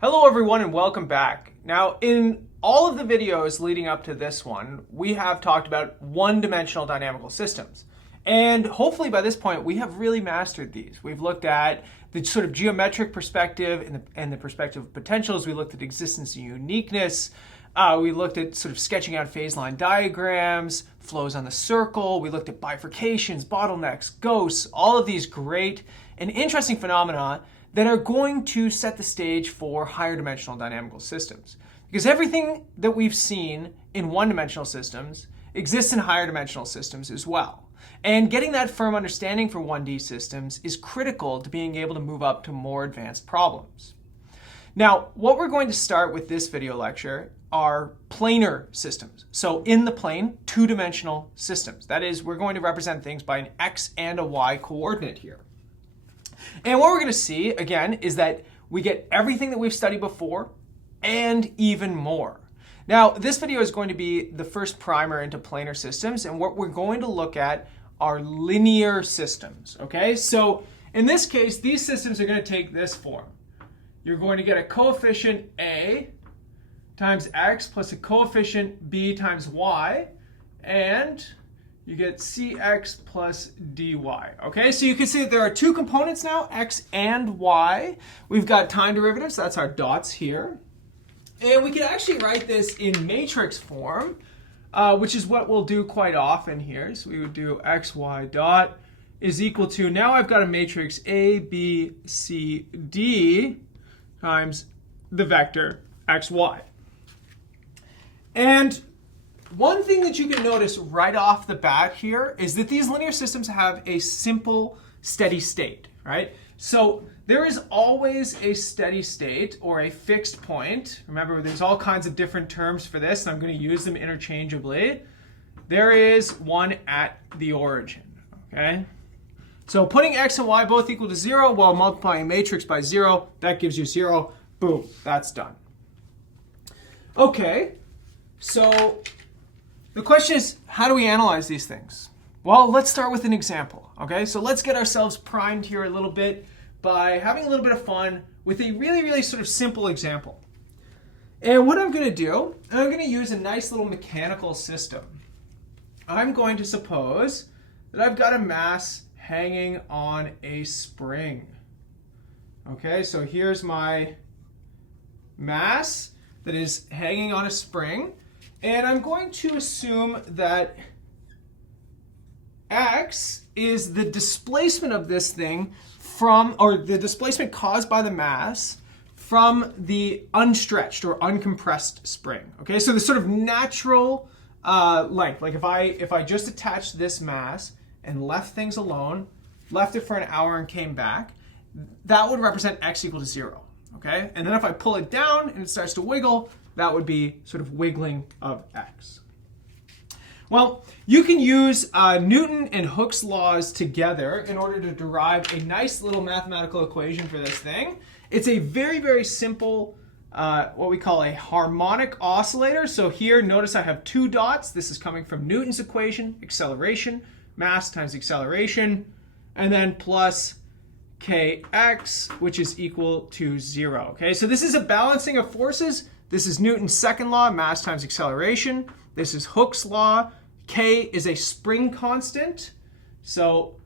Hello everyone and welcome back. Now in all of the videos leading up to this one, we have talked about one-dimensional dynamical systems. And hopefully by this point we have really mastered these. We've looked at the sort of geometric perspective and the perspective of potentials. We looked at existence and uniqueness. We looked at sort of sketching out phase line diagrams, flows on the circle. We looked at bifurcations, bottlenecks, ghosts, all of these great and interesting phenomena that are going to set the stage for higher dimensional dynamical systems. Because everything that we've seen in one-dimensional systems exists in higher dimensional systems as well. And getting that firm understanding for 1D systems is critical to being able to move up to more advanced problems. Now, what we're going to start with this video lecture are planar systems. So in the plane, two-dimensional systems. That is, we're going to represent things by an x and a y coordinate here. And what we're going to see, again, is that we get everything that we've studied before and even more. Now, this video is going to be the first primer into planar systems, and what we're going to look at are linear systems, okay? So in this case, these systems are going to take this form. You're going to get a coefficient a times x plus a coefficient b times y, and you get cx plus dy. Okay, so you can see that there are two components now, x and y. We've got time derivatives, that's our dots here. And we can actually write this in matrix form, which is what we'll do quite often here. So we would do xy dot is equal to, now I've got a matrix A, B, C, D times the vector xy. And one thing that you can notice right off the bat here is that these linear systems have a simple steady state, right? So there is always a steady state or a fixed point. Remember, there's all kinds of different terms for this, and I'm going to use them interchangeably. There is one at the origin, okay? So putting x and y both equal to 0 while multiplying a matrix by 0, that gives you 0. Boom, that's done. Okay, so the question is, how do we analyze these things? Well, let's start with an example, okay? So let's get ourselves primed here a little bit by having a little bit of fun with a really sort of simple example. And what I'm going to do, I'm going to use a nice little mechanical system. I'm going to suppose that I've got a mass hanging on a spring. Okay, so here's my mass that is hanging on a spring. And I'm going to assume that x is the displacement of this thing from, or the displacement caused by the mass from the unstretched or uncompressed spring. Okay, so the sort of natural length, like if I just attached this mass and left things alone, left it for an hour and came back, that would represent x equal to 0. Okay, and then if I pull it down and it starts to wiggle, that would be sort of wiggling of x. Well, you can use Newton and Hooke's laws together in order to derive a nice little mathematical equation for this thing. It's a very simple, what we call a harmonic oscillator. So here, notice I have two dots. This is coming from Newton's equation, acceleration, mass times acceleration, and then plus kx, which is equal to 0. Okay, so this is a balancing of forces. This is Newton's second law, mass times acceleration. This is Hooke's law. K is a spring constant. So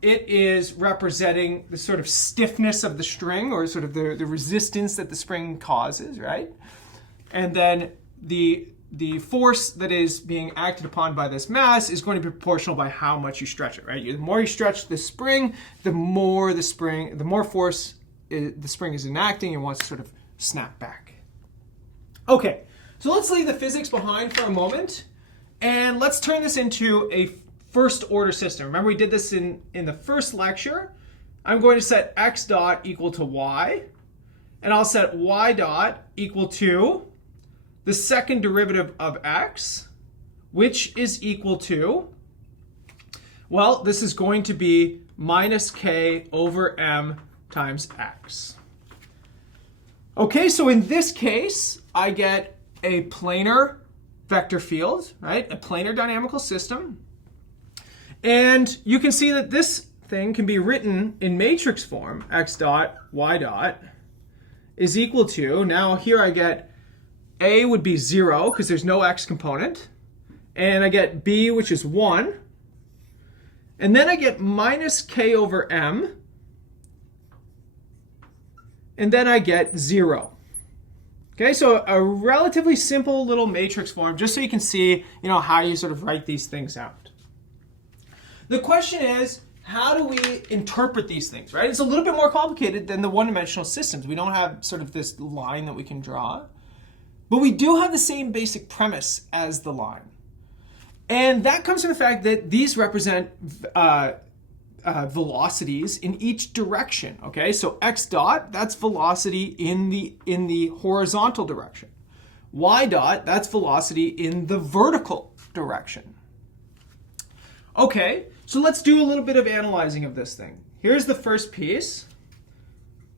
it is representing the sort of stiffness of the string, or sort of the resistance that the spring causes, right? And then the force that is being acted upon by this mass is going to be proportional by how much you stretch it, right? The more you stretch the spring, the more force the spring is enacting and wants to sort of snap back. Okay, so let's leave the physics behind for a moment, and let's turn this into a first order system. Remember, we did this in the first lecture. I'm going to set x dot equal to y, and I'll set y dot equal to the second derivative of x, which is equal to, well, this is going to be minus k over m times x. Okay, so in this case, I get a planar vector field, right? A planar dynamical system. And you can see that this thing can be written in matrix form, x dot, y dot. is equal to, now here I get a would be 0 because there's no x component. And I get b, which is 1. And then I get minus k over m. And then I get 0. Okay, so a relatively simple little matrix form, just so you can see, how you sort of write these things out. The question is, how do we interpret these things, right? It's a little bit more complicated than the one-dimensional systems. We don't have sort of this line that we can draw. But we do have the same basic premise as the line. And that comes from the fact that these represent velocities in each direction. Okay, so x dot, that's velocity in the horizontal direction. Y dot, that's velocity in the vertical direction. Okay, so let's do a little bit of analyzing of this thing. Here's the first piece.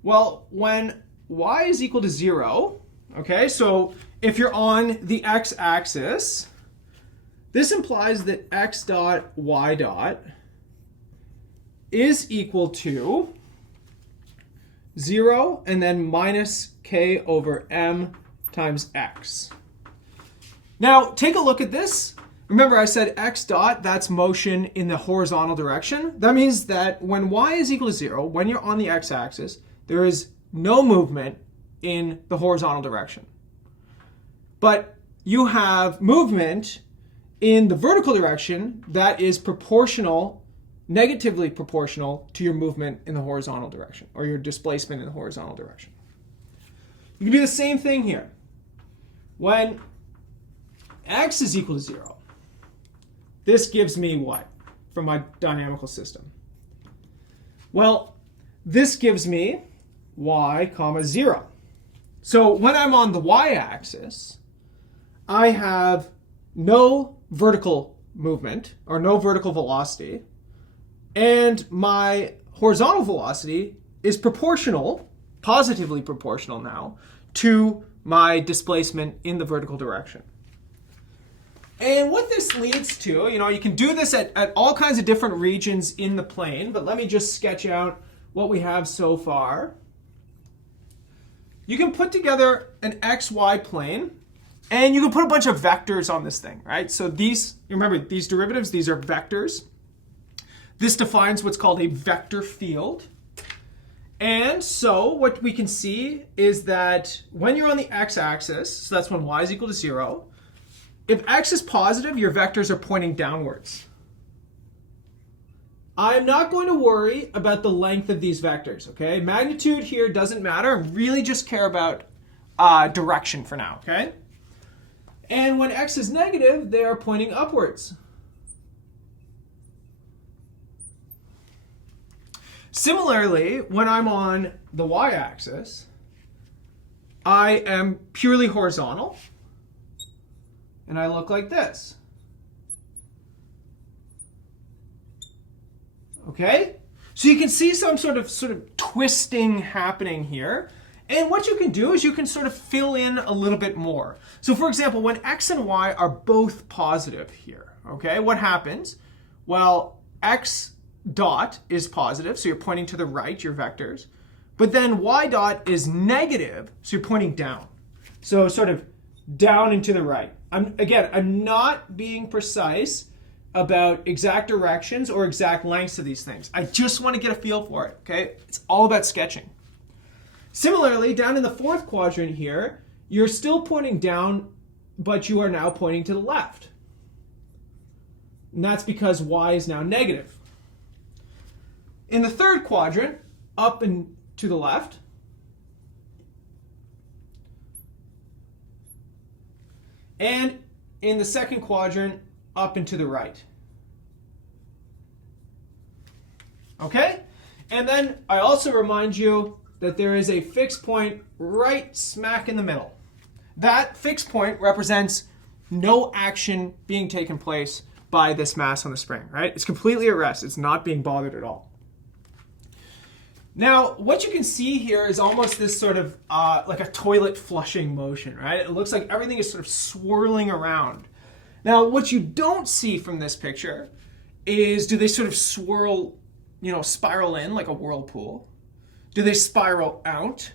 Well, when y is equal to 0, okay, so if you're on the x-axis, this implies that x dot y dot is equal to 0 and then minus k over m times x. Now, take a look at this. Remember, I said x dot, that's motion in the horizontal direction. That means that when y is equal to 0, when you're on the x-axis, there is no movement in the horizontal direction. But you have movement in the vertical direction that is proportional, negatively proportional to your movement in the horizontal direction, or your displacement in the horizontal direction. You can do the same thing here. When x is equal to 0, this gives me what from my dynamical system? Well, this gives me y comma 0. So when I'm on the y-axis, I have no vertical movement or no vertical velocity, and my horizontal velocity is proportional, positively proportional now, to my displacement in the vertical direction. And what this leads to, you can do this at all kinds of different regions in the plane, but let me just sketch out what we have so far. You can put together an xy plane, and you can put a bunch of vectors on this thing, right? So these, remember, these derivatives, these are vectors. This defines what's called a vector field. And so what we can see is that when you're on the x-axis, so that's when y is equal to 0, if x is positive, your vectors are pointing downwards. I'm not going to worry about the length of these vectors, okay? Magnitude here doesn't matter. I really just care about direction for now, okay? And when x is negative, they are pointing upwards. Similarly, when I'm on the y-axis, I am purely horizontal, and I look like this. Okay? So you can see some sort of twisting happening here. And what you can do is you can sort of fill in a little bit more. So for example, when x and y are both positive here, okay, what happens? Well, x dot is positive, so you're pointing to the right, your vectors. But then y dot is negative, so you're pointing down. So sort of down and to the right. I'm not being precise about exact directions or exact lengths of these things. I just want to get a feel for it, okay? It's all about sketching. Similarly, down in the fourth quadrant here, you're still pointing down, but you are now pointing to the left. And that's because y is now negative. In the third quadrant, up and to the left, and in the second quadrant, up and to the right. Okay? And then I also remind you that there is a fixed point right smack in the middle. That fixed point represents no action being taken place by this mass on the spring, right? It's completely at rest. It's not being bothered at all. Now, what you can see here is almost this sort of like a toilet flushing motion, right? It looks like everything is sort of swirling around. Now, what you don't see from this picture is, do they sort of swirl, spiral in like a whirlpool? Do they spiral out?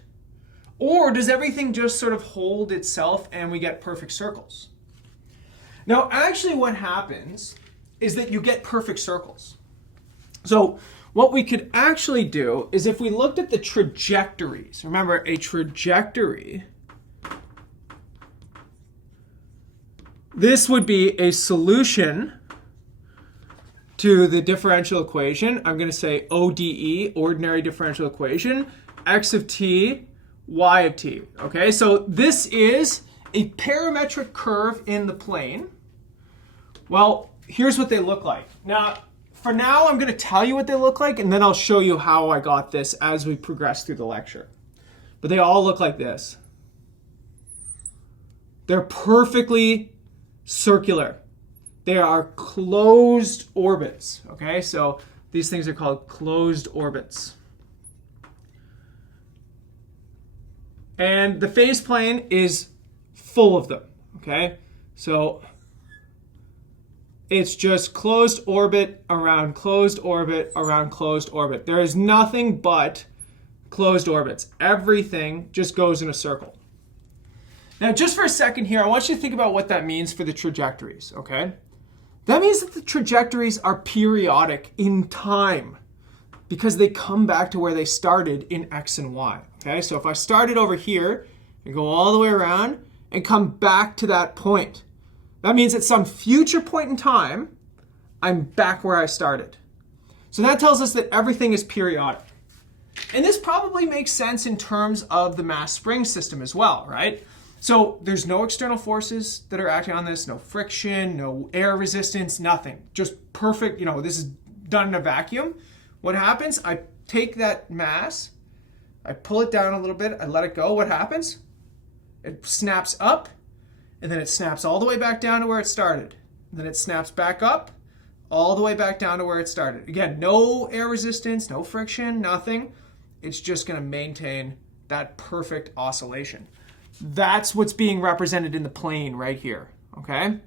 Or does everything just sort of hold itself and we get perfect circles? Now, actually what happens is that you get perfect circles. So what we could actually do is if we looked at the trajectories, remember a trajectory, this would be a solution to the differential equation. I'm going to say ODE, ordinary differential equation, x of t, y of t. Okay, so this is a parametric curve in the plane. Well, here's what they look like. Now, for now, I'm going to tell you what they look like, and then I'll show you how I got this as we progress through the lecture. But they all look like this. They're perfectly circular. They are closed orbits. Okay, so these things are called closed orbits. And the phase plane is full of them. Okay, so it's just closed orbit around closed orbit around closed orbit. There is nothing but closed orbits. Everything just goes in a circle. Now, just for a second here, I want you to think about what that means for the trajectories, okay? That means that the trajectories are periodic in time because they come back to where they started in x and y, okay? So if I started over here and go all the way around and come back to that point, that means at some future point in time, I'm back where I started. So that tells us that everything is periodic. And this probably makes sense in terms of the mass spring system as well, right? So there's no external forces that are acting on this, no friction, no air resistance, nothing. Just perfect, this is done in a vacuum. What happens? I take that mass, I pull it down a little bit, I let it go. What happens? It snaps up, and then it snaps all the way back down to where it started. Then it snaps back up, all the way back down to where it started. Again, no air resistance, no friction, nothing. It's just going to maintain that perfect oscillation. That's what's being represented in the plane right here, okay?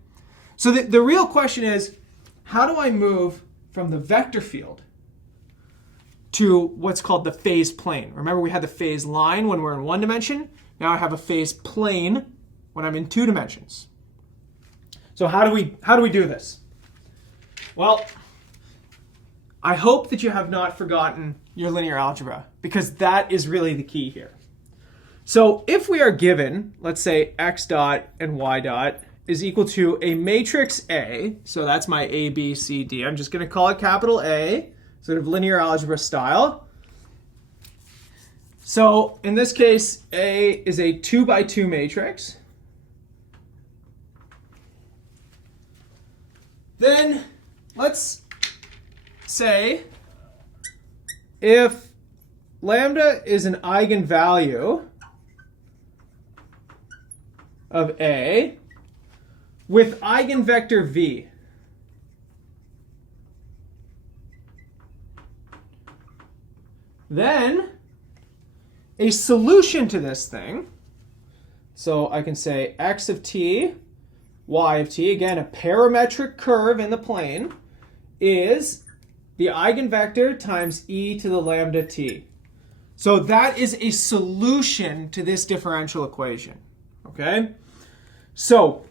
So the real question is, how do I move from the vector field to what's called the phase plane? Remember, we had the phase line when we're in one dimension. Now I have a phase plane when I'm in two dimensions. So how do we do this? Well, I hope that you have not forgotten your linear algebra, because that is really the key here. So if we are given, let's say x dot and y dot is equal to a matrix A, so that's my A, B, C, D. I'm just going to call it capital A, sort of linear algebra style. So in this case, A is a 2 by 2 matrix. Then let's say if lambda is an eigenvalue of A with eigenvector V, then a solution to this thing, so I can say x of t, y of t, again a parametric curve in the plane, is the eigenvector times e to the lambda t. So that is a solution to this differential equation, okay? So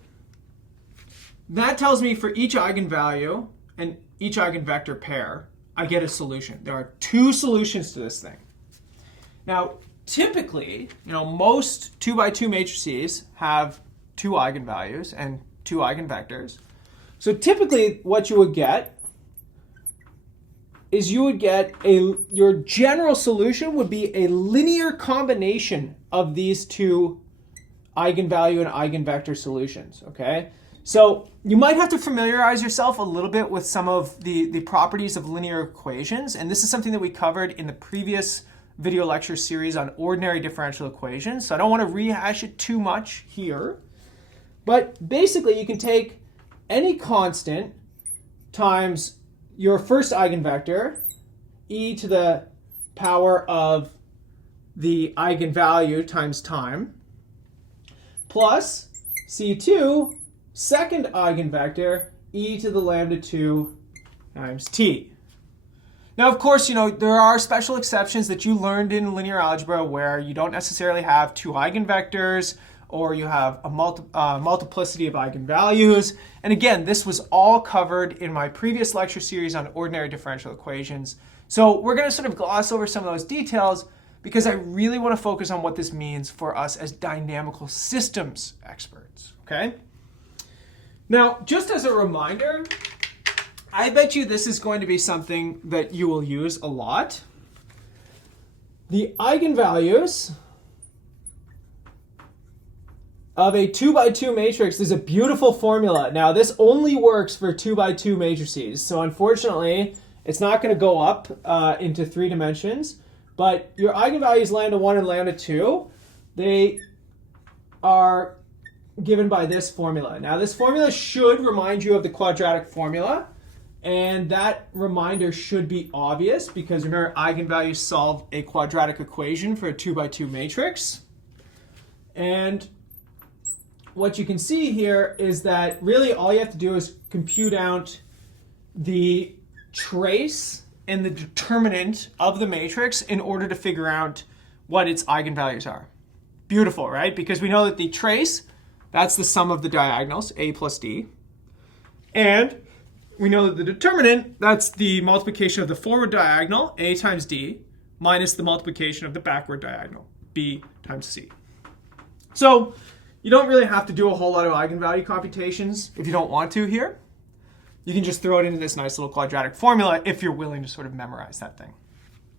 that tells me for each eigenvalue and each eigenvector pair, I get a solution. There are two solutions to this thing. Now, typically, most 2 by 2 matrices have two eigenvalues and two eigenvectors. So typically what you would get is your general solution would be a linear combination of these two eigenvalue and eigenvector solutions, okay? So you might have to familiarize yourself a little bit with some of the properties of linear equations, and this is something that we covered in the previous video lecture series on ordinary differential equations, so I don't want to rehash it too much here. But basically, you can take any constant times your first eigenvector, e to the power of the eigenvalue times time, plus C2, second eigenvector, e to the lambda 2 times t. Now, of course, there are special exceptions that you learned in linear algebra where you don't necessarily have two eigenvectors or you have a multiplicity of eigenvalues. And again, this was all covered in my previous lecture series on ordinary differential equations. So we're going to sort of gloss over some of those details because I really want to focus on what this means for us as dynamical systems experts, okay? Now, just as a reminder, I bet you this is going to be something that you will use a lot. The eigenvalues of a 2 by 2 matrix is a beautiful formula. Now, this only works for 2 by 2 matrices. So unfortunately, it's not going to go up into 3 dimensions. But your eigenvalues lambda 1 and lambda 2, they are given by this formula. Now, this formula should remind you of the quadratic formula. And that reminder should be obvious because remember, eigenvalues solve a quadratic equation for a 2 by 2 matrix. And what you can see here is that really all you have to do is compute out the trace and the determinant of the matrix in order to figure out what its eigenvalues are. Beautiful, right? Because we know that the trace, that's the sum of the diagonals, a plus d. And we know that the determinant, that's the multiplication of the forward diagonal, a times d, minus the multiplication of the backward diagonal, b times c. So you don't really have to do a whole lot of eigenvalue computations if you don't want to here. You can just throw it into this nice little quadratic formula if you're willing to sort of memorize that thing.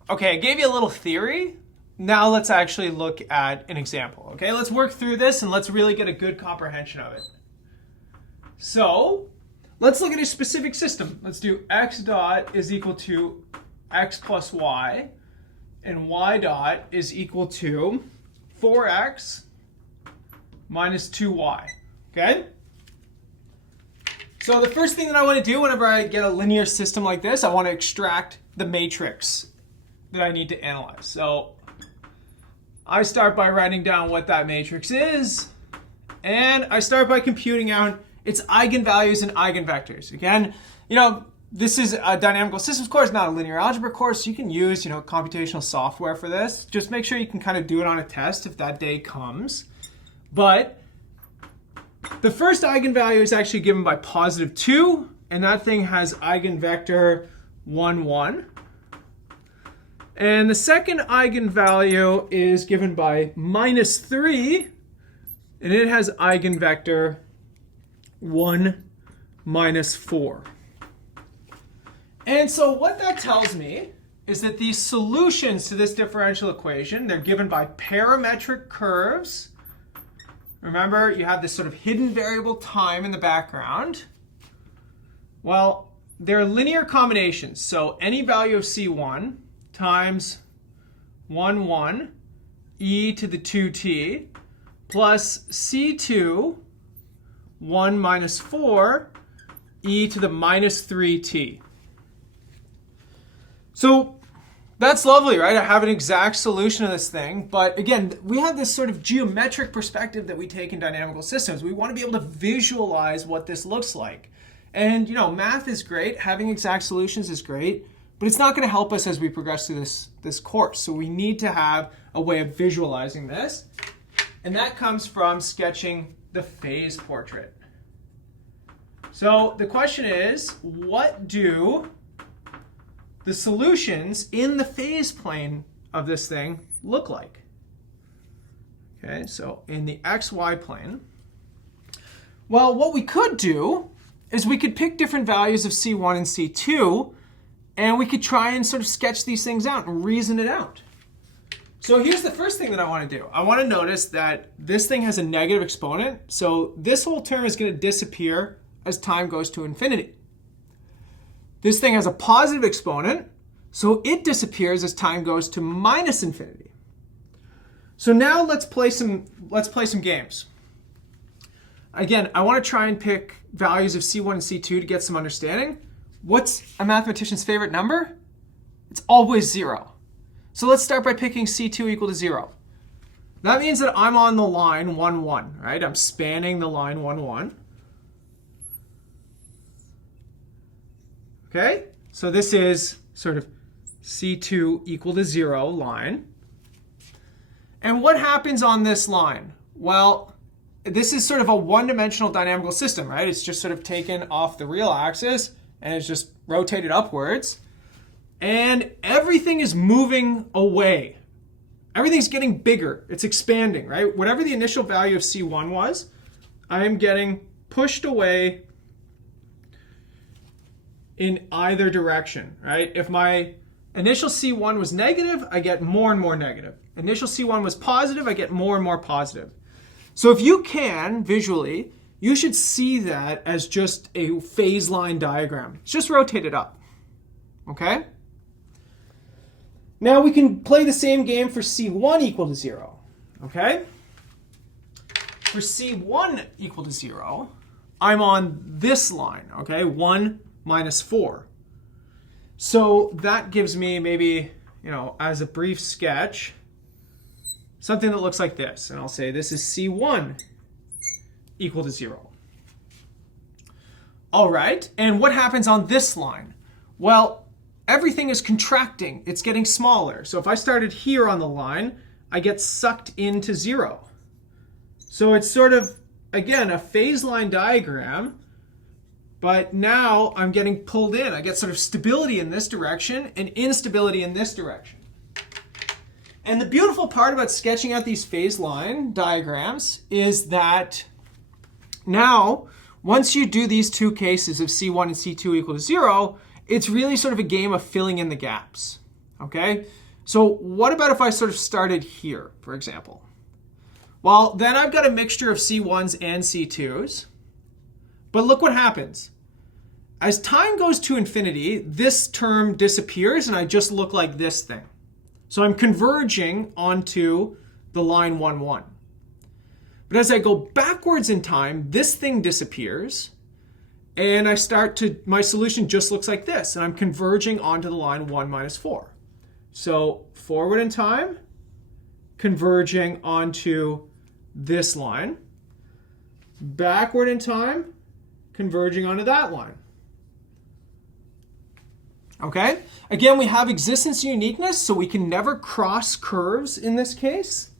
Okay, I gave you a little theory. Now let's actually look at an example. Okay, let's work through this and let's really get a good comprehension of it. So let's look at a specific system. Let's do x dot is equal to x plus y, and y dot is equal to 4x minus 2y, okay? So the first thing that I want to do whenever I get a linear system like this, I want to extract the matrix that I need to analyze. So I start by writing down what that matrix is, and I start by computing out its eigenvalues and eigenvectors. Again, this is a dynamical systems course, not a linear algebra course. You can use, computational software for this. Just make sure you can kind of do it on a test if that day comes. But the first eigenvalue is actually given by positive 2, and that thing has eigenvector 1, 1. And the second eigenvalue is given by minus 3, and it has eigenvector 1, minus 4. And so what that tells me is that these solutions to this differential equation, they're given by parametric curves. Remember, you have this sort of hidden variable time in the background. Well, they're linear combinations. So any value of C1 times 1, 1 e to the 2t plus C2 1 minus 4 e to the minus 3t. So that's lovely, right? I have an exact solution to this thing. But again, we have this sort of geometric perspective that we take in dynamical systems. We want to be able to visualize what this looks like. And, math is great. Having exact solutions is great. But it's not going to help us as we progress through this course. So we need to have a way of visualizing this. And that comes from sketching the phase portrait. So the question is, what do the solutions in the phase plane of this thing look like? Okay, so in the xy plane, well, what we could do is we could pick different values of C1 and C2, and we could try and sort of sketch these things out and reason it out. So here's the first thing that I want to do. I want to notice that this thing has a negative exponent, so this whole term is going to disappear as time goes to infinity. This thing has a positive exponent, so it disappears as time goes to minus infinity. So now let's play some games. Again, I want to try and pick values of C1 and C2 to get some understanding. What's a mathematician's favorite number? It's always 0. So let's start by picking C2 equal to 0. That means that I'm on the line 1, 1, right? I'm spanning the line 1, 1. Okay, so this is sort of C2 equal to 0 line. And what happens on this line? Well, this is sort of a one-dimensional dynamical system, right? It's just sort of taken off the real axis and it's just rotated upwards. And everything is moving away. Everything's getting bigger. It's expanding, right? Whatever the initial value of C1 was, I am getting pushed away in either direction, right? If my initial C1 was negative, I get more and more negative. Initial C1 was positive, I get more and more positive. So if you can, visually, you should see that as just a phase line diagram. It's just rotated up, okay? Now we can play the same game for C1 equal to 0, okay? For C1 equal to 0, I'm on this line, okay? 1 minus 4. So that gives me maybe, as a brief sketch, something that looks like this. And I'll say this is C1 equal to 0. All right, and what happens on this line? Well, everything is contracting. It's getting smaller. So if I started here on the line, I get sucked into 0. So it's sort of, again, a phase line diagram, but now I'm getting pulled in. I get sort of stability in this direction and instability in this direction. And the beautiful part about sketching out these phase line diagrams is that now, once you do these two cases of C1 and C2 equal to 0, it's really sort of a game of filling in the gaps, okay? So what about if I sort of started here, for example? Well, then I've got a mixture of C1s and C2s. But look what happens. As time goes to infinity, this term disappears and I just look like this thing. So I'm converging onto the line 1, 1. But as I go backwards in time, this thing disappears and my solution just looks like this. And I'm converging onto the line 1 minus 4. So forward in time, converging onto this line. Backward in time, converging onto that line. Okay? Again, we have existence and uniqueness, so we can never cross curves in this case.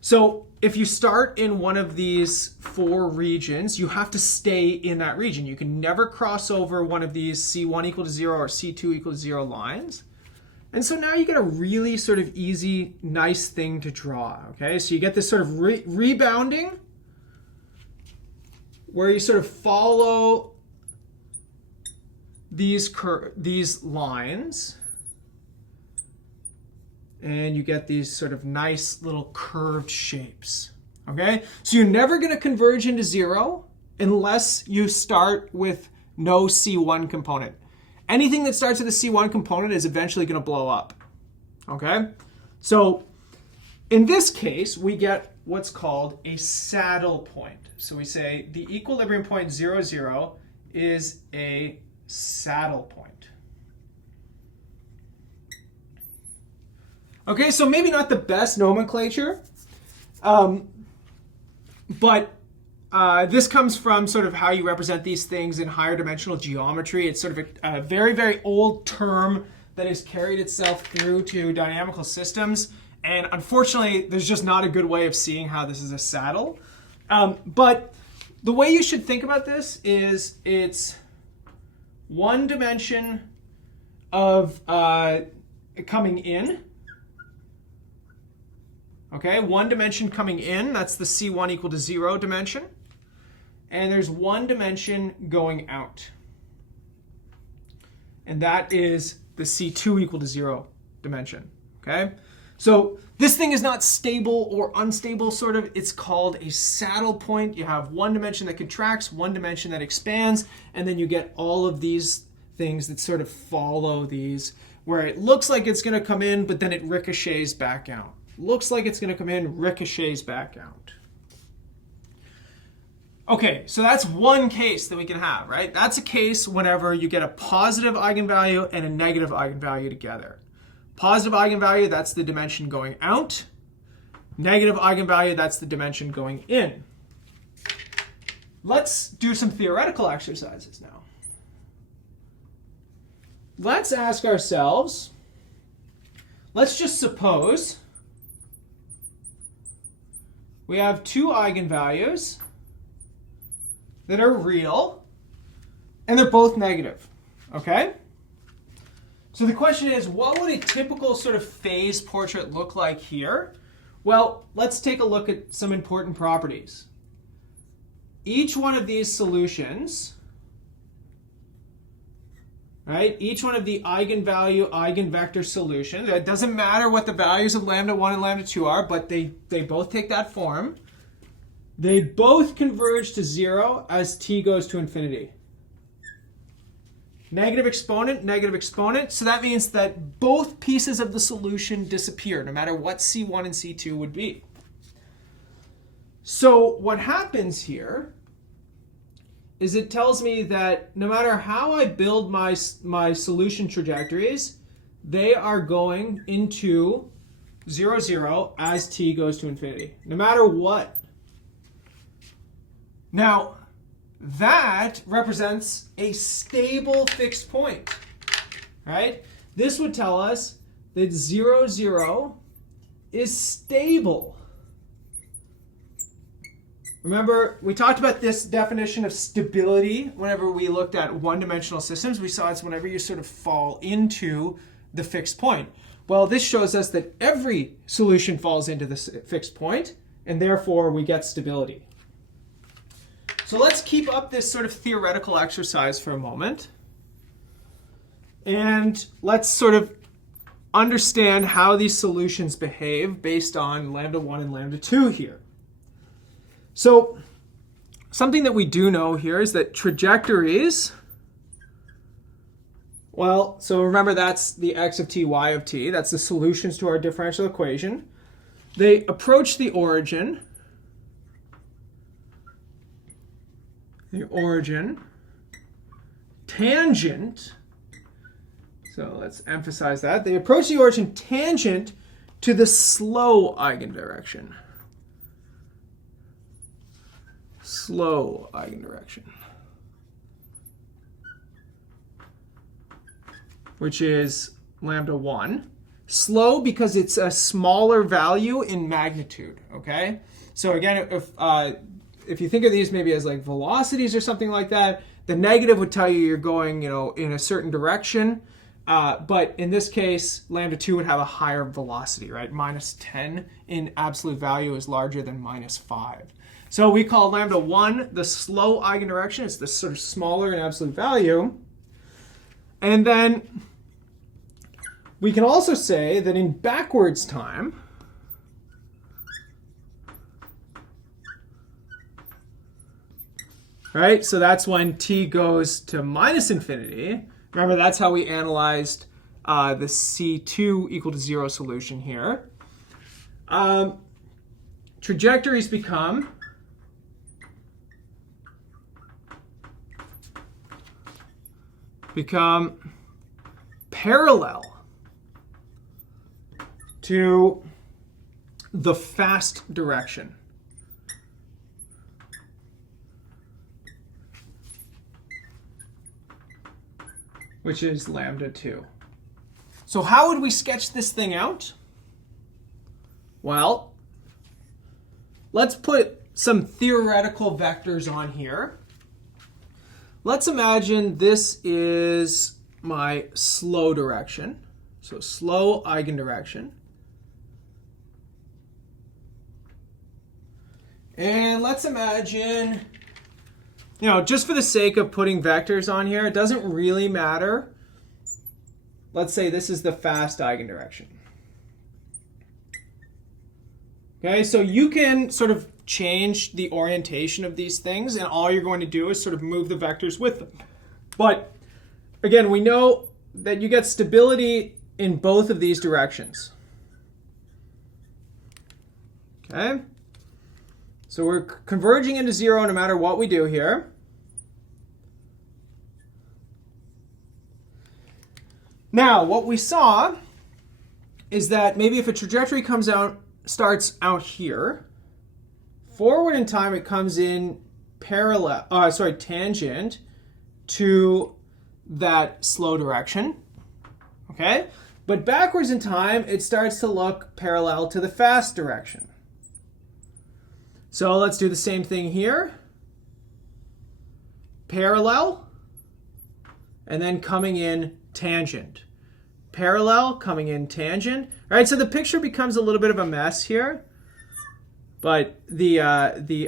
So if you start in one of these 4 regions, you have to stay in that region. You can never cross over one of these C1 equal to 0 or C2 equal to 0 lines. And so now you get a really sort of easy, nice thing to draw. Okay? So you get this sort of rebounding where you sort of follow these lines, and you get these sort of nice little curved shapes. Okay? So you're never going to converge into 0 unless you start with no C1 component. Anything that starts with a C1 component is eventually going to blow up. Okay? So in this case, we get what's called a saddle point. So we say the equilibrium point 0, 0 is a saddle point. Okay, so maybe not the best nomenclature, but this comes from sort of how you represent these things in higher dimensional geometry. It's sort of a very, very old term that has carried itself through to dynamical systems. And unfortunately, there's just not a good way of seeing how this is a saddle. But the way you should think about this is it's one dimension of coming in. Okay, one dimension coming in, that's the C1 equal to 0 dimension. And there's one dimension going out. And that is the C2 equal to 0 dimension. Okay? So this thing is not stable or unstable, sort of. It's called a saddle point. You have one dimension that contracts, one dimension that expands, and then you get all of these things that sort of follow these, where it looks like it's going to come in, but then it ricochets back out. Looks like it's going to come in, ricochets back out. Okay, so that's one case that we can have, right? That's a case whenever you get a positive eigenvalue and a negative eigenvalue together. Positive eigenvalue, that's the dimension going out. Negative eigenvalue, that's the dimension going in. Let's do some theoretical exercises now. Let's ask ourselves, let's just suppose we have two eigenvalues that are real, and they're both negative, okay? So the question is, what would a typical sort of phase portrait look like here? Well, let's take a look at some important properties. Each one of these solutions, right? Each one of the eigenvalue, eigenvector solutions, it doesn't matter what the values of lambda 1 and lambda 2 are, but they both take that form. They both converge to 0 as t goes to infinity. Negative exponent. So that means that both pieces of the solution disappear, no matter what C1 and C2 would be. So what happens here is it tells me that no matter how I build my solution trajectories, they are going into 0, 0 as t goes to infinity, no matter what. Now, that represents a stable fixed point, right? This would tell us that 0, 0 is stable. Remember, we talked about this definition of stability whenever we looked at one-dimensional systems. We saw it's whenever you sort of fall into the fixed point. Well, this shows us that every solution falls into this fixed point, and therefore we get stability. So let's keep up this sort of theoretical exercise for a moment. And let's sort of understand how these solutions behave based on lambda 1 and lambda 2 here. So something that we do know here is that trajectories, well, so remember that's the x of t, y of t. That's the solutions to our differential equation. They approach the origin. Tangent, so let's emphasize that. They approach the origin tangent to the slow eigendirection. Slow eigendirection, which is lambda 1. Slow because it's a smaller value in magnitude, okay? So again, if you think of these maybe as like velocities or something like that, the negative would tell you you're going, in a certain direction. But in this case, lambda 2 would have a higher velocity, right? Minus 10 in absolute value is larger than minus 5. So we call lambda 1 the slow eigendirection. It's the sort of smaller in absolute value. And then we can also say that in backwards time, right? So that's when t goes to minus infinity. Remember, that's how we analyzed the C2 equal to 0 solution here. Trajectories become parallel to the fast direction. Which is lambda 2. So how would we sketch this thing out? Well, let's put some theoretical vectors on here. Let's imagine this is my slow direction. So slow eigendirection. And let's imagine, just for the sake of putting vectors on here, it doesn't really matter. Let's say this is the fast eigendirection. Okay, so you can sort of change the orientation of these things, and all you're going to do is sort of move the vectors with them. But again, we know that you get stability in both of these directions. Okay, so we're converging into 0 no matter what we do here. Now, what we saw is that maybe if a trajectory starts out here, forward in time it comes in tangent to that slow direction. Okay? But backwards in time, it starts to look parallel to the fast direction. So let's do the same thing here. Parallel, and then coming in tangent. Parallel, coming in tangent. All right, so the picture becomes a little bit of a mess here, but the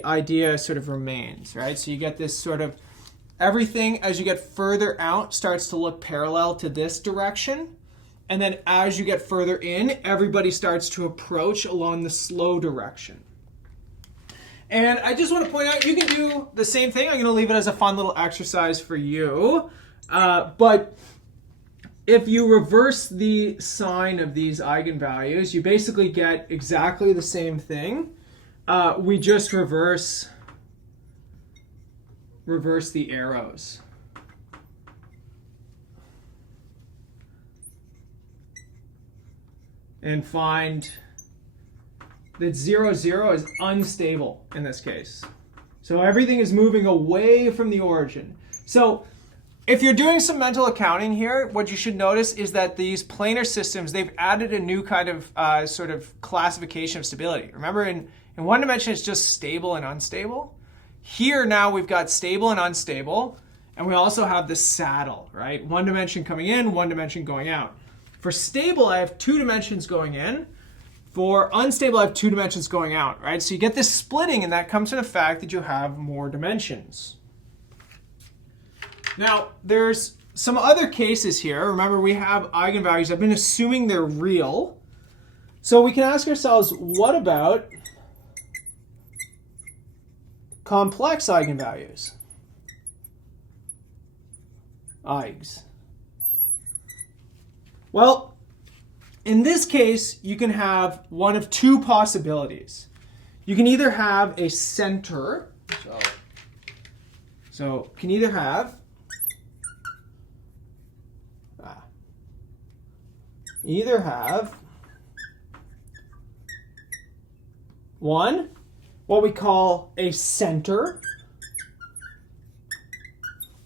idea sort of remains, right? So you get this sort of, everything as you get further out starts to look parallel to this direction. And then as you get further in, everybody starts to approach along the slow direction. And I just want to point out, you can do the same thing. I'm going to leave it as a fun little exercise for you. But if you reverse the sign of these eigenvalues, you basically get exactly the same thing. We just reverse the arrows. And find that 0, 0 is unstable in this case. So everything is moving away from the origin. So if you're doing some mental accounting here, what you should notice is that these planar systems, they've added a new kind of sort of classification of stability. Remember, in one dimension, it's just stable and unstable. Here now we've got stable and unstable, and we also have the saddle, right? One dimension coming in, one dimension going out. For stable, I have 2 dimensions going in. For unstable, I have 2 dimensions going out, right? So you get this splitting, and that comes from the fact that you have more dimensions. Now, there's some other cases here. Remember, we have eigenvalues. I've been assuming they're real. So we can ask ourselves, what about complex eigenvalues? Eigs. Well, in this case, you can have one of 2 possibilities. You can either have a center. So you can either have one, what we call a center,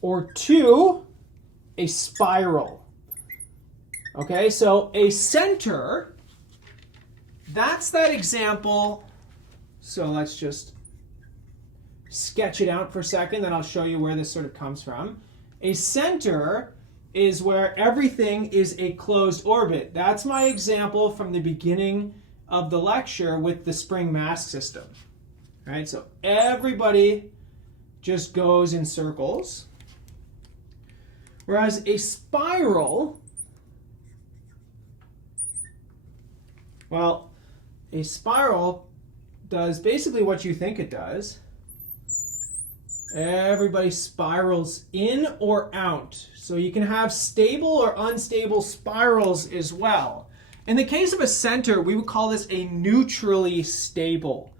or 2, a spiral. Okay, so a center, that's that example. So let's just sketch it out for a second, then I'll show you where this sort of comes from. A center is where everything is a closed orbit. That's my example from the beginning of the lecture with the spring mass system. All right, so everybody just goes in circles. Whereas a spiral, well, a spiral does basically what you think it does. Everybody spirals in or out. So you can have stable or unstable spirals as well. In the case of a center, we would call this a neutrally stable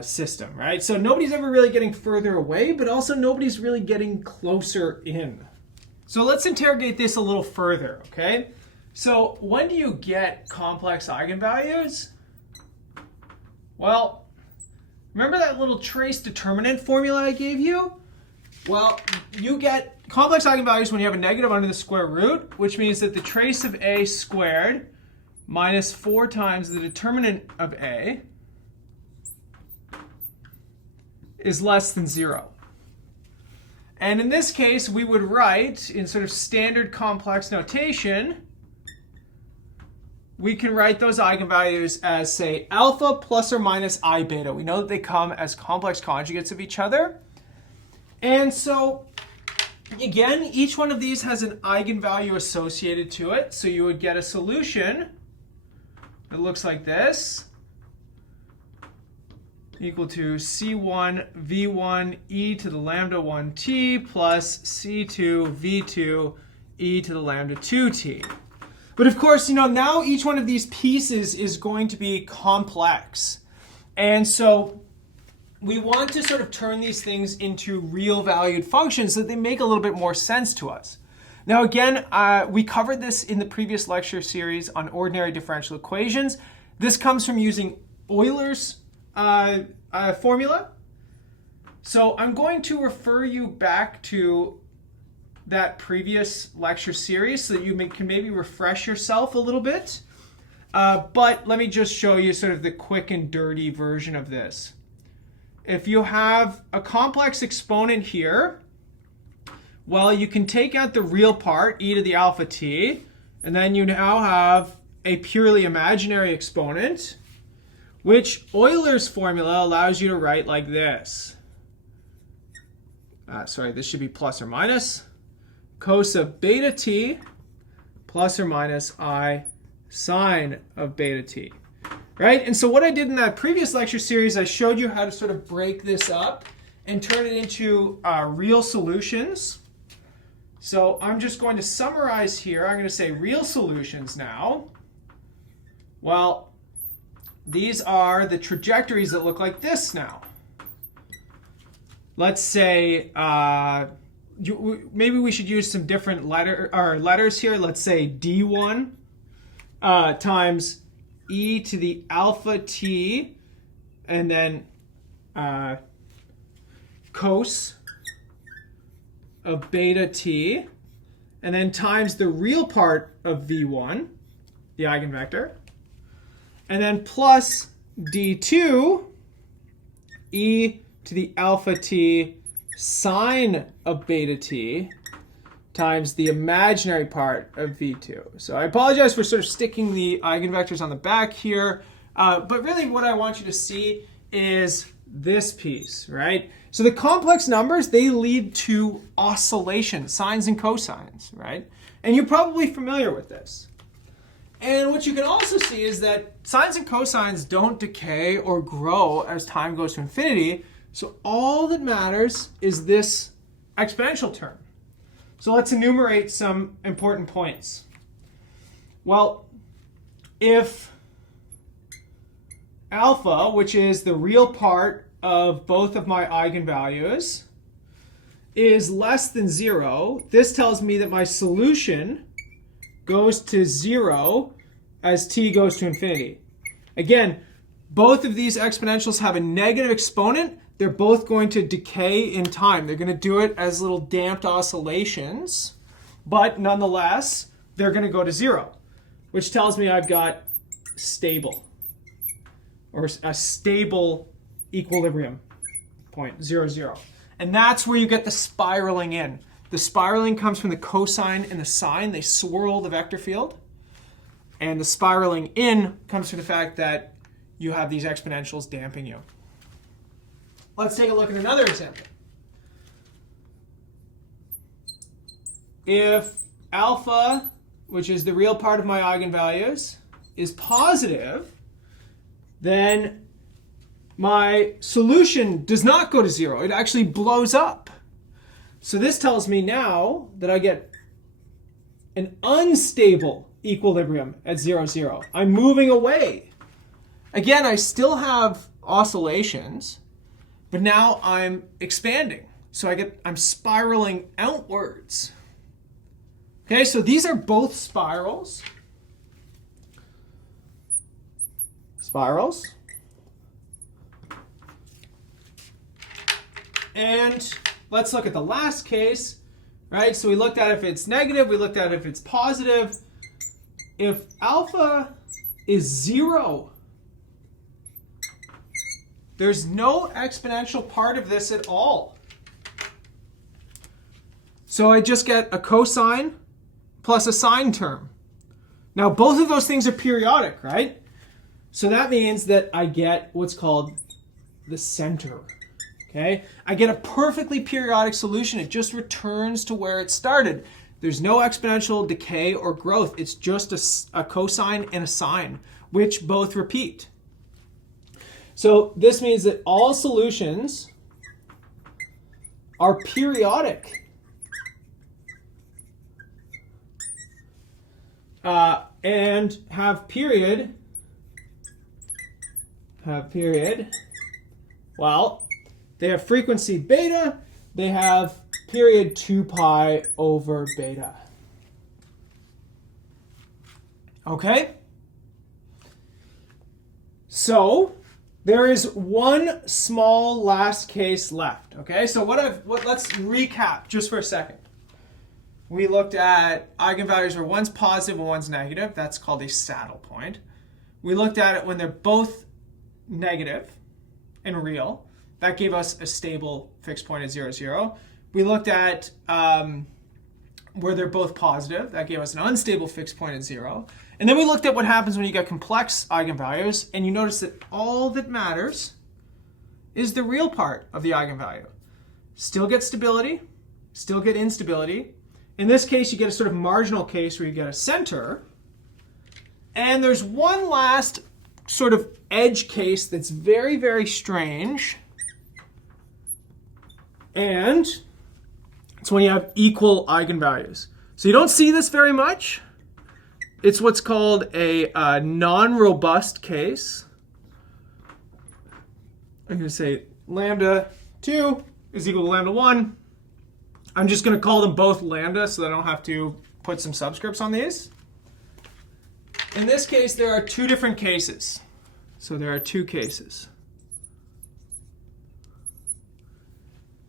system, right? So nobody's ever really getting further away, but also nobody's really getting closer in. So let's interrogate this a little further, okay? So when do you get complex eigenvalues? Well, remember that little trace determinant formula I gave you? Well, you get complex eigenvalues when you have a negative under the square root, which means that the trace of a squared minus 4 times the determinant of a is less than 0. And in this case, we would write in sort of standard complex notation, we can write those eigenvalues as, say, alpha plus or minus I beta. We know that they come as complex conjugates of each other. And so, again, each one of these has an eigenvalue associated to it. So you would get a solution that looks like this, equal to C1 V1 e to the lambda 1t plus C2 V2 e to the lambda 2t. But of course, now each one of these pieces is going to be complex. And so we want to sort of turn these things into real valued functions so that they make a little bit more sense to us. Now again, we covered this in the previous lecture series on ordinary differential equations. This comes from using Eulers' formula. So I'm going to refer you back to that previous lecture series so that you can maybe refresh yourself a little bit. But let me just show you sort of the quick and dirty version of this. If you have a complex exponent here, well, you can take out the real part, e to the alpha t, and then you now have a purely imaginary exponent, which Eulers' formula allows you to write like this. Sorry, this should be plus or minus cos of beta t plus or minus I sine of beta t. Right? And so what I did in that previous lecture series, I showed you how to sort of break this up and turn it into real solutions. So I'm just going to summarize here. I'm going to say real solutions now. Well, these are the trajectories that look like this now. Let's say maybe we should use some different letters here. Let's say d1 times e to the alpha t, and then cos of beta t, and then times the real part of v1, the eigenvector, and then plus d2 e to the alpha t sine of beta t times the imaginary part of v2. So I apologize for sort of sticking the eigenvectors on the back here, but really what I want you to see is this piece, right? So the complex numbers, they lead to oscillations, sines and cosines, right? And you're probably familiar with this. And what you can also see is that sines and cosines don't decay or grow as time goes to infinity. So all that matters is this exponential term. So let's enumerate some important points. Well, if alpha, which is the real part of both of my eigenvalues, is less than 0, this tells me that my solution goes to 0 as t goes to infinity. Again, both of these exponentials have a negative exponent. They're both going to decay in time. They're going to do it as little damped oscillations, but nonetheless, they're going to go to 0, which tells me I've got stable, or a stable equilibrium point, 0, 0. And that's where you get the spiraling in. The spiraling comes from the cosine and the sine. They swirl the vector field. And the spiraling in comes from the fact that you have these exponentials damping you. Let's take a look at another example. If alpha, which is the real part of my eigenvalues, is positive, then my solution does not go to 0. It actually blows up. So this tells me now that I get an unstable equilibrium at 0, 0. I'm moving away. Again, I still have oscillations, but now I'm expanding. So I'm spiraling outwards. Okay, so these are both spirals. Spirals. And let's look at the last case, right? So we looked at if it's negative, we looked at if it's positive. If alpha is 0, there's no exponential part of this at all. So I just get a cosine plus a sine term. Now both of those things are periodic, right? So that means that I get what's called the center. Okay? I get a perfectly periodic solution. It just returns to where it started. There's no exponential decay or growth. It's just a cosine and a sine, which both repeat. So this means that all solutions are periodic. And have period. Well, they have frequency beta. They have period 2 pi over beta. Okay? So there is one small last case left. Okay? So let's recap just for a second. We looked at eigenvalues where one's positive and one's negative. That's called a saddle point. We looked at it when they're both negative and real. That gave us a stable fixed point at 0, 0. We looked at where they're both positive. That gave us an unstable fixed point at 0. And then we looked at what happens when you get complex eigenvalues, and you notice that all that matters is the real part of the eigenvalue. Still get stability, still get instability. In this case, you get a sort of marginal case where you get a center. And there's one last sort of edge case that's very, very strange. And it's when you have equal eigenvalues. So you don't see this very much. It's what's called a non-robust case. I'm going to say lambda 2 is equal to lambda 1. I'm just going to call them both lambda so that I don't have to put some subscripts on these. In this case, there are two different cases. So there are two cases.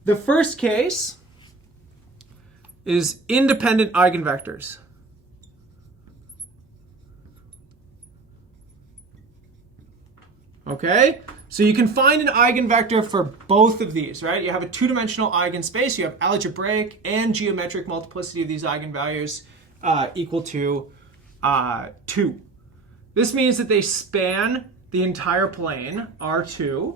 The first case is independent eigenvectors. Okay? So you can find an eigenvector for both of these, right? You have a two-dimensional eigenspace. You have algebraic and geometric multiplicity of these eigenvalues equal to 2. This means that they span the entire plane, R2.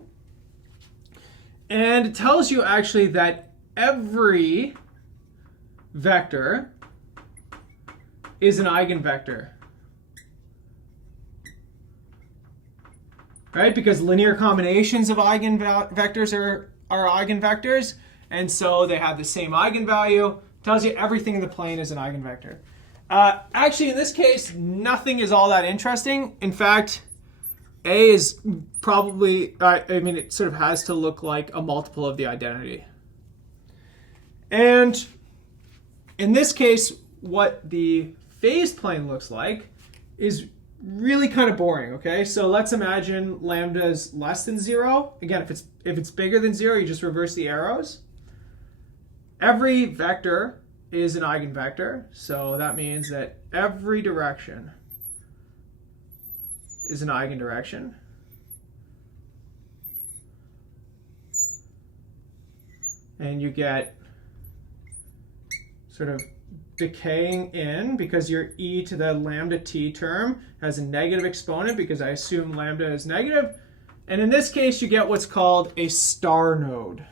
And it tells you actually that every vector is an eigenvector. Right? Because linear combinations of eigenvectors are eigenvectors, and so they have the same eigenvalue. Tells you everything in the plane is an eigenvector. Actually, in this case, nothing is all that interesting. In fact, A is probably, it sort of has to look like a multiple of the identity. And in this case, what the phase plane looks like is really kind of boring, okay? So let's imagine lambda is less than 0. Again, if it's bigger than 0, you just reverse the arrows. Every vector is an eigenvector, so that means that every direction is an eigendirection. And you get sort of decaying in because your e to the lambda t term has a negative exponent because I assume lambda is negative. And in this case, you get what's called a star node.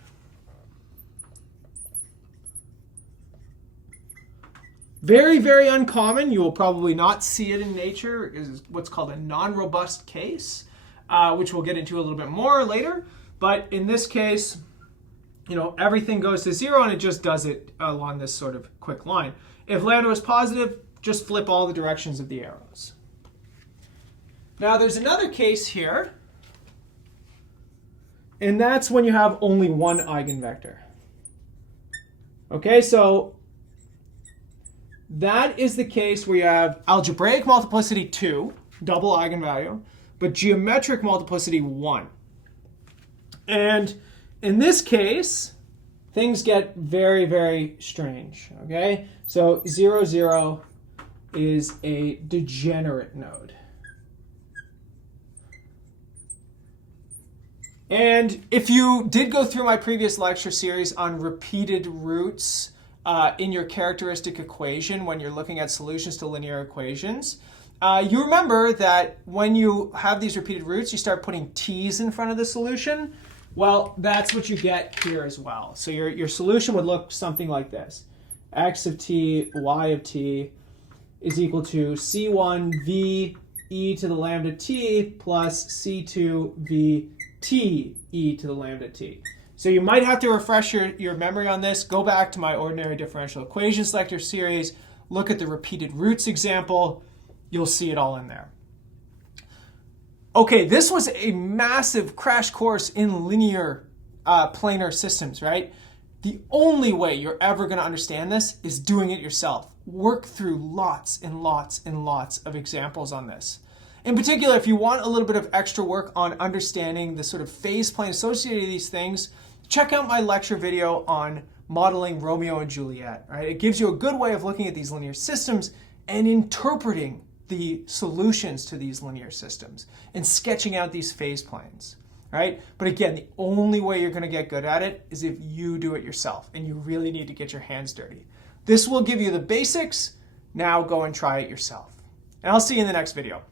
Very, very uncommon. You will probably not see it in nature. It is what's called a non-robust case, which we'll get into a little bit more later. But in this case, everything goes to 0 and it just does it along this sort of quick line. If lambda is positive, just flip all the directions of the arrows. Now there's another case here, and that's when you have only one eigenvector. Okay, so that is the case where you have algebraic multiplicity 2, double eigenvalue, but geometric multiplicity 1. And in this case, things get very, very strange, okay? So 0, 0 is a degenerate node. And if you did go through my previous lecture series on repeated roots in your characteristic equation when you're looking at solutions to linear equations, you remember that when you have these repeated roots, you start putting t's in front of the solution. Well, that's what you get here as well. So your solution would look something like this. X of t, y of t is equal to c1 v e to the lambda t plus c2 v t e to the lambda t. So you might have to refresh your memory on this. Go back to my Ordinary Differential Equations lecture series. Look at the repeated roots example. You'll see it all in there. Okay, this was a massive crash course in linear planar systems, right? The only way you're ever going to understand this is doing it yourself. Work through lots and lots and lots of examples on this. In particular, if you want a little bit of extra work on understanding the sort of phase plane associated with these things, check out my lecture video on modeling Romeo and Juliet, right? It gives you a good way of looking at these linear systems and interpreting the solutions to these linear systems and sketching out these phase planes, right? But again, the only way you're going to get good at it is if you do it yourself, and you really need to get your hands dirty. This will give you the basics. Now go and try it yourself. And I'll see you in the next video.